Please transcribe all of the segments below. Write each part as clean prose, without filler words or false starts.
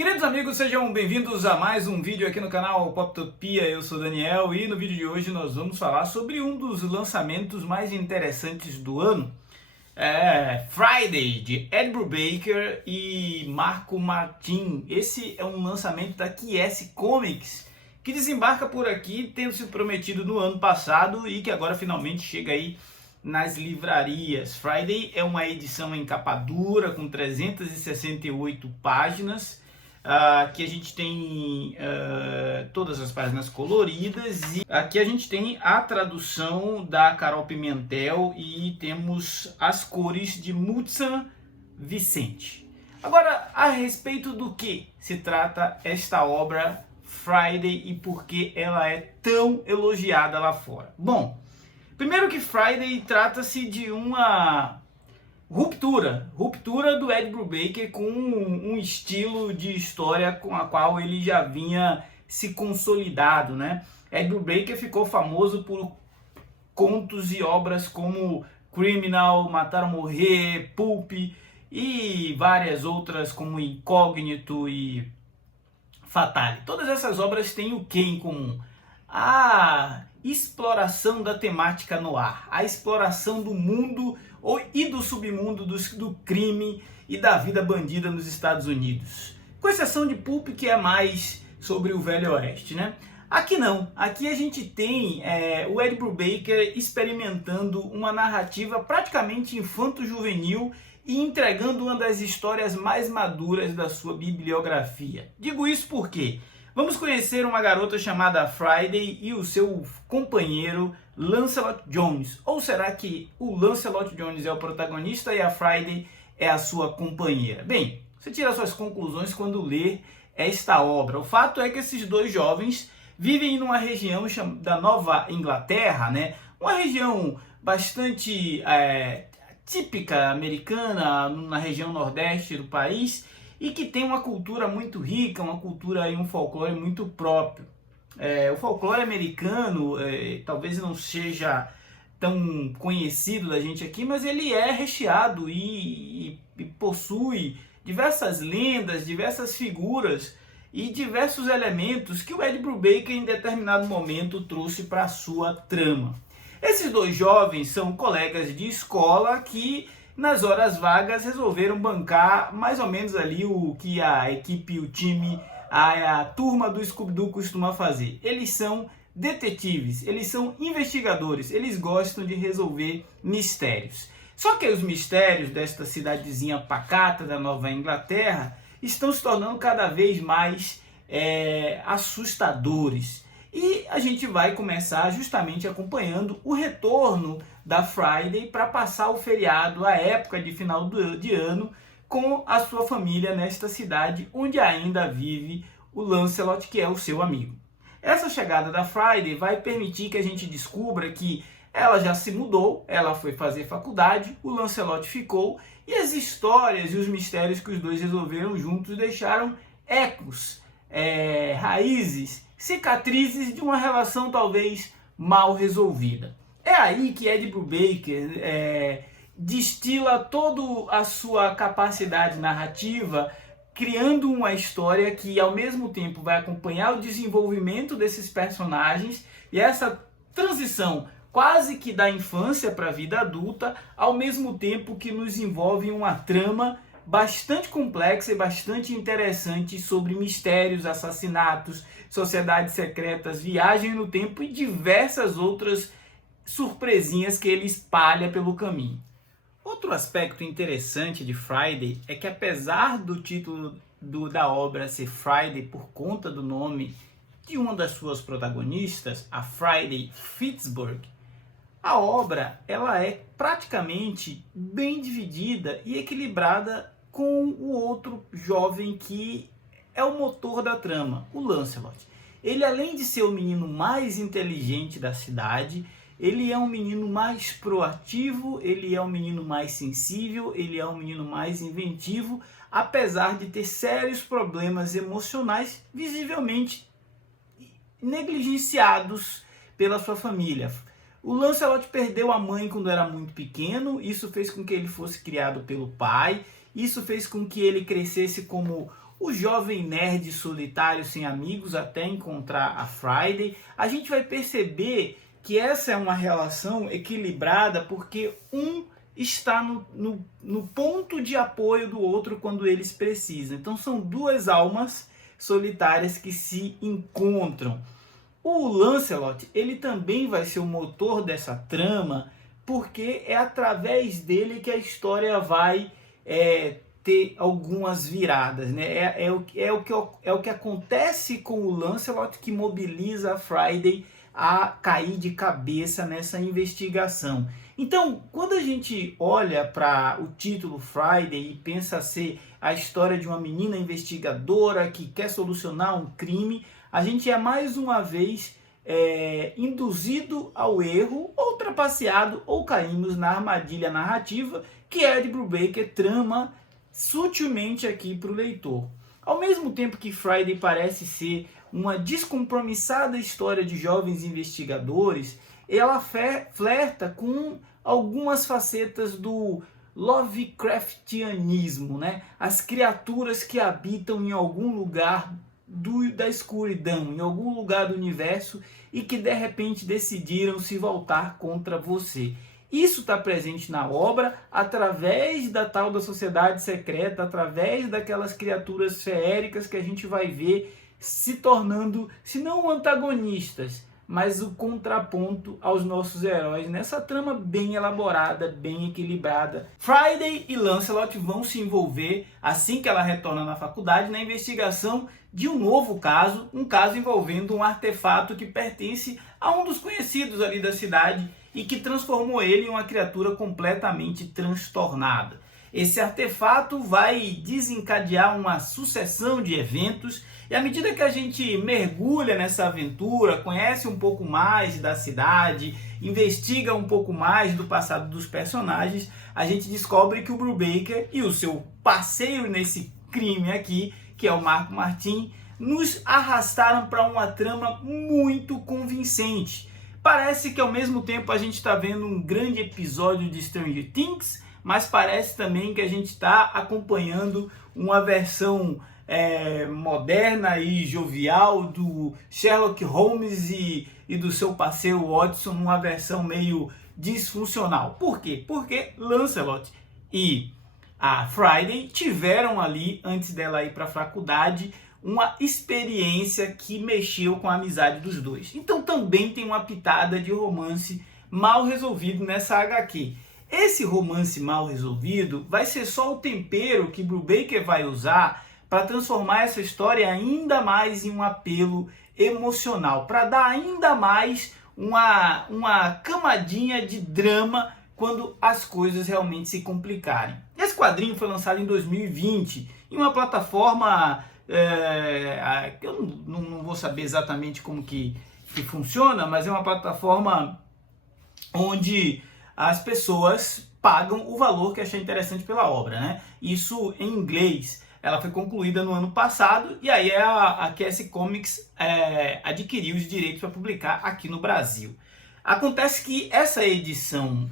Queridos amigos, sejam bem-vindos a mais um vídeo aqui no canal Poptopia. Eu sou Daniel e no vídeo de hoje nós vamos falar sobre um dos lançamentos mais interessantes do ano. Friday, de Ed Brubaker e Marco Martin. Esse é um lançamento da QS Comics, que desembarca por aqui, tendo sido prometido no ano passado e que agora finalmente chega aí nas livrarias. Friday é uma edição em capa dura com 368 páginas. Aqui a gente tem todas as páginas coloridas e aqui a gente tem a tradução da Carol Pimentel e temos as cores de Mutsan Vicente. Agora, a respeito do que se trata esta obra Friday e por que ela é tão elogiada lá fora? Bom, primeiro que Friday trata-se de uma ruptura do Ed Brubaker com um estilo de história com a qual ele já vinha se consolidado, né? Ed Brubaker ficou famoso por contos e obras como Criminal, Matar ou Morrer, Pulp e várias outras como Incógnito e Fatale. Todas essas obras têm o que em comum? A exploração da temática noir, a exploração do mundo e do submundo do crime e da vida bandida nos Estados Unidos. Com exceção de Pulp, que é mais sobre o Velho Oeste, né? Aqui não. Aqui a gente tem o Ed Brubaker experimentando uma narrativa praticamente infanto-juvenil e entregando uma das histórias mais maduras da sua bibliografia. Digo isso porque vamos conhecer uma garota chamada Friday e o seu companheiro Lancelot Jones. Ou será que o Lancelot Jones é o protagonista e a Friday é a sua companheira? Bem, você tira suas conclusões quando ler esta obra. O fato é que esses dois jovens vivem numa região da Nova Inglaterra, né? Uma região bastante típica americana, na região nordeste do país, e que tem uma cultura muito rica, uma cultura e um folclore muito próprio. O folclore americano talvez não seja tão conhecido da gente aqui, mas ele é recheado e possui diversas lendas, diversas figuras e diversos elementos que o Ed Brubaker em determinado momento trouxe para a sua trama. Esses dois jovens são colegas de escola que nas horas vagas resolveram bancar mais ou menos ali o que a equipe, o time, a turma do Scooby-Doo costuma fazer. Eles são detetives, eles são investigadores, eles gostam de resolver mistérios. Só que os mistérios desta cidadezinha pacata da Nova Inglaterra estão se tornando cada vez mais assustadores. E a gente vai começar justamente acompanhando o retorno da Friday para passar o feriado, a época de final de ano, com a sua família nesta cidade onde ainda vive o Lancelot, que é o seu amigo. Essa chegada da Friday vai permitir que a gente descubra que ela já se mudou, ela foi fazer faculdade, o Lancelot ficou, e as histórias e os mistérios que os dois resolveram juntos deixaram ecos, raízes, cicatrizes de uma relação talvez mal resolvida. É aí que Ed Brubaker destila toda a sua capacidade narrativa, criando uma história que ao mesmo tempo vai acompanhar o desenvolvimento desses personagens e essa transição quase que da infância para a vida adulta, ao mesmo tempo que nos envolve em uma trama bastante complexa e bastante interessante sobre mistérios, assassinatos, sociedades secretas, viagem no tempo e diversas outras surpresinhas que ele espalha pelo caminho. Outro aspecto interessante de Friday é que, apesar do título da obra ser Friday por conta do nome de uma das suas protagonistas, a Friday Fitzburgh, a obra ela é praticamente bem dividida e equilibrada com o outro jovem que é o motor da trama, o Lancelot. Ele, além de ser o menino mais inteligente da cidade, ele é um menino mais proativo, ele é um menino mais sensível, ele é um menino mais inventivo, apesar de ter sérios problemas emocionais visivelmente negligenciados pela sua família. O Lancelot perdeu a mãe quando era muito pequeno, isso fez com que ele fosse criado pelo pai, isso fez com que ele crescesse como o jovem nerd solitário sem amigos até encontrar a Friday. A gente vai perceber que essa é uma relação equilibrada porque um está no ponto de apoio do outro quando eles precisam. Então são duas almas solitárias que se encontram. O Lancelot, ele também vai ser o motor dessa trama, porque é através dele que a história vai ter algumas viradas, né? É o que acontece com o Lancelot que mobiliza a Friday a cair de cabeça nessa investigação. Então, quando a gente olha para o título Friday e pensa ser a história de uma menina investigadora que quer solucionar um crime, a gente é mais uma vez induzido ao erro, ou trapaceado, ou caímos na armadilha narrativa que Ed Brubaker trama sutilmente aqui para o leitor. Ao mesmo tempo que Friday parece ser uma descompromissada história de jovens investigadores, ela flerta com algumas facetas do Lovecraftianismo, né? As criaturas que habitam em algum lugar da escuridão, em algum lugar do universo e que de repente decidiram se voltar contra você. Isso está presente na obra através da tal da sociedade secreta, através daquelas criaturas feéricas que a gente vai ver se tornando, se não antagonistas, mas o contraponto aos nossos heróis nessa trama bem elaborada, bem equilibrada. Friday e Lancelot vão se envolver, assim que ela retorna na faculdade, na investigação de um novo caso, um caso envolvendo um artefato que pertence a um dos conhecidos ali da cidade e que transformou ele em uma criatura completamente transtornada. Esse artefato vai desencadear uma sucessão de eventos e à medida que a gente mergulha nessa aventura, conhece um pouco mais da cidade, investiga um pouco mais do passado dos personagens, a gente descobre que o Brubaker e o seu parceiro nesse crime aqui, que é o Marco Martin, nos arrastaram para uma trama muito convincente. Parece que ao mesmo tempo a gente está vendo um grande episódio de Stranger Things, mas parece também que a gente está acompanhando uma versão moderna e jovial do Sherlock Holmes e do seu parceiro Watson, uma versão meio disfuncional. Por quê? Porque Lancelot e a Friday tiveram ali, antes dela ir para a faculdade, uma experiência que mexeu com a amizade dos dois. Então também tem uma pitada de romance mal resolvido nessa HQ. Esse romance mal resolvido vai ser só o tempero que Brubaker vai usar para transformar essa história ainda mais em um apelo emocional, para dar ainda mais uma camadinha de drama quando as coisas realmente se complicarem. Esse quadrinho foi lançado em 2020 em uma plataforma eu não vou saber exatamente como que funciona, mas é uma plataforma onde as pessoas pagam o valor que acham interessante pela obra, né? Isso em inglês. Ela foi concluída no ano passado e aí a QS Comics adquiriu os direitos para publicar aqui no Brasil. Acontece que essa edição,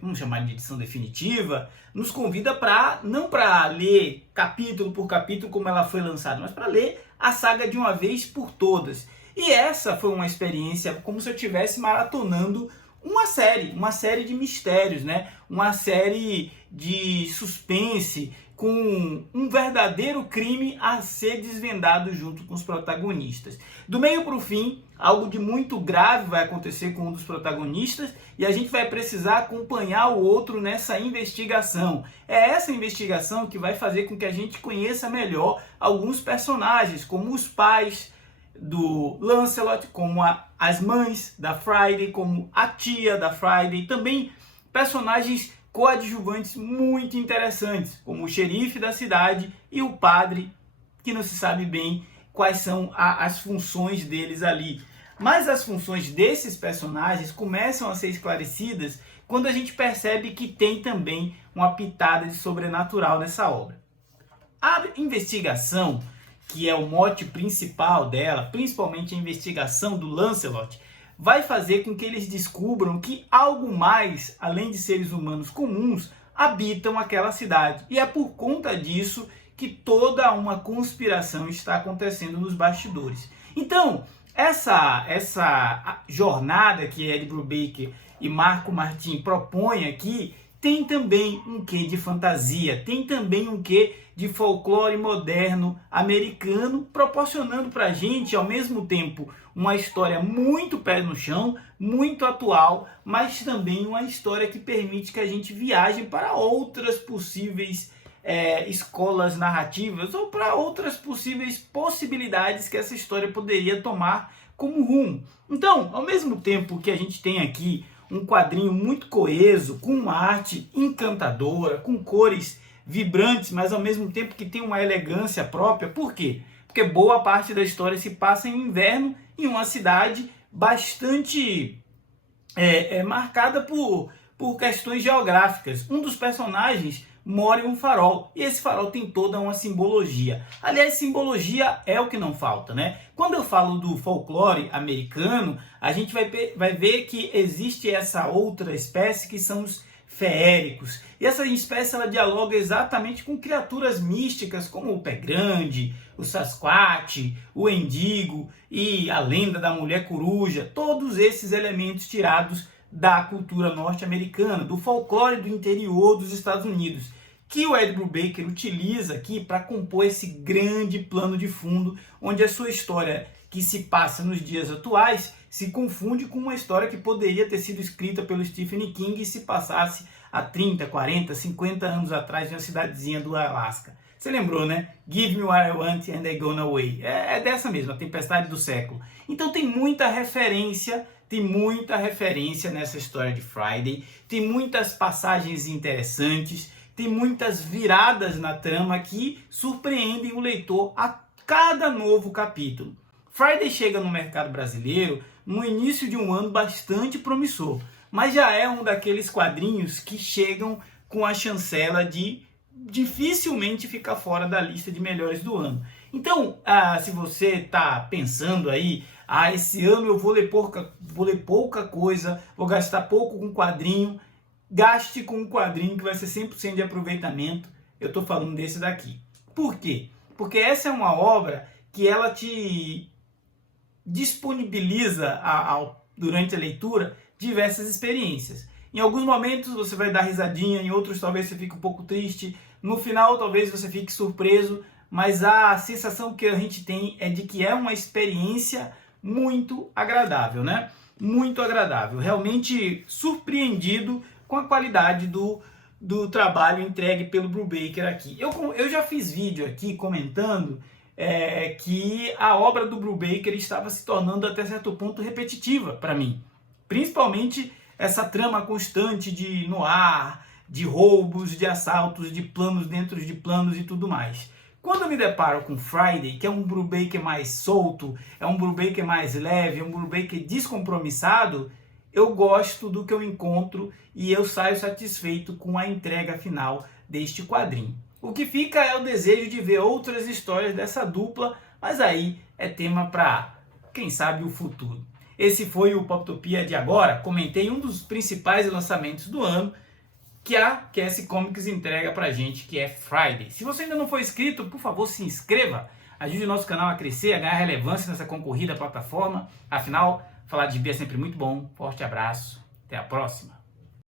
vamos chamar de edição definitiva, nos convida não para ler capítulo por capítulo como ela foi lançada, mas para ler a saga de uma vez por todas. E essa foi uma experiência como se eu estivesse maratonando uma série de mistérios, né? Uma série de suspense com um verdadeiro crime a ser desvendado junto com os protagonistas. Do meio para o fim, algo de muito grave vai acontecer com um dos protagonistas e a gente vai precisar acompanhar o outro nessa investigação. É essa investigação que vai fazer com que a gente conheça melhor alguns personagens, como os pais do Lancelot, como as mães da Friday, como a tia da Friday, também personagens coadjuvantes muito interessantes, como o xerife da cidade e o padre, que não se sabe bem quais são as funções deles ali. Mas as funções desses personagens começam a ser esclarecidas quando a gente percebe que tem também uma pitada de sobrenatural nessa obra. A investigação, que é o mote principal dela, principalmente a investigação do Lancelot, vai fazer com que eles descubram que algo mais, além de seres humanos comuns, habitam aquela cidade. E é por conta disso que toda uma conspiração está acontecendo nos bastidores. Então, essa jornada que Ed Brubaker e Marco Martin propõem aqui tem também um quê de fantasia, tem também um quê de folclore moderno americano, proporcionando para a gente, ao mesmo tempo, uma história muito pé no chão, muito atual, mas também uma história que permite que a gente viaje para outras possíveis escolas narrativas ou para outras possíveis possibilidades que essa história poderia tomar como rumo. Então, ao mesmo tempo que a gente tem aqui um quadrinho muito coeso, com uma arte encantadora, com cores vibrantes, mas ao mesmo tempo que tem uma elegância própria. Por quê? Porque boa parte da história se passa em inverno, em uma cidade bastante marcada por questões geográficas. Um dos personagens mora em um farol, e esse farol tem toda uma simbologia. Aliás, simbologia é o que não falta, né? Quando eu falo do folclore americano, a gente vai ver que existe essa outra espécie que são os feéricos. E essa espécie ela dialoga exatamente com criaturas místicas como o Pé Grande, o Sasquatch, o Endigo e a lenda da mulher coruja. Todos esses elementos tirados da cultura norte-americana, do folclore do interior dos Estados Unidos, que o Ed Brubaker utiliza aqui para compor esse grande plano de fundo, onde a sua história, que se passa nos dias atuais, se confunde com uma história que poderia ter sido escrita pelo Stephen King e se passasse há 30, 40, 50 anos atrás em uma cidadezinha do Alasca. Você lembrou, né? Give me what I want and I gone away. É dessa mesma, a tempestade do século. Então tem muita referência nessa história de Friday, tem muitas passagens interessantes, tem muitas viradas na trama que surpreendem o leitor a cada novo capítulo. Friday chega no mercado brasileiro no início de um ano bastante promissor, mas já é um daqueles quadrinhos que chegam com a chancela de dificilmente ficar fora da lista de melhores do ano. Então, se você está pensando aí, esse ano eu vou ler pouca coisa, vou gastar pouco com quadrinho, gaste com um quadrinho que vai ser 100% de aproveitamento. Eu estou falando desse daqui. Por quê? Porque essa é uma obra que ela te disponibiliza durante a leitura diversas experiências. Em alguns momentos você vai dar risadinha, em outros talvez você fique um pouco triste, no final talvez você fique surpreso, mas a sensação que a gente tem é de que é uma experiência muito agradável, né? Muito agradável. Realmente surpreendido com a qualidade do trabalho entregue pelo Brubaker aqui. Eu já fiz vídeo aqui comentando que a obra do Brubaker estava se tornando até certo ponto repetitiva para mim. Principalmente essa trama constante de noir, de roubos, de assaltos, de planos dentro de planos e tudo mais. Quando eu me deparo com Friday, que é um Brubaker mais solto, é um Brubaker mais leve, é um Brubaker descompromissado, eu gosto do que eu encontro e eu saio satisfeito com a entrega final deste quadrinho. O que fica é o desejo de ver outras histórias dessa dupla, mas aí é tema para, quem sabe, o futuro. Esse foi o Poptopia de agora. Comentei um dos principais lançamentos do ano, que a QS Comics entrega pra gente, que é Friday. Se você ainda não for inscrito, por favor, se inscreva. Ajude o nosso canal a crescer, a ganhar relevância nessa concorrida plataforma. Afinal, falar de gibi é sempre muito bom. Forte abraço, até a próxima.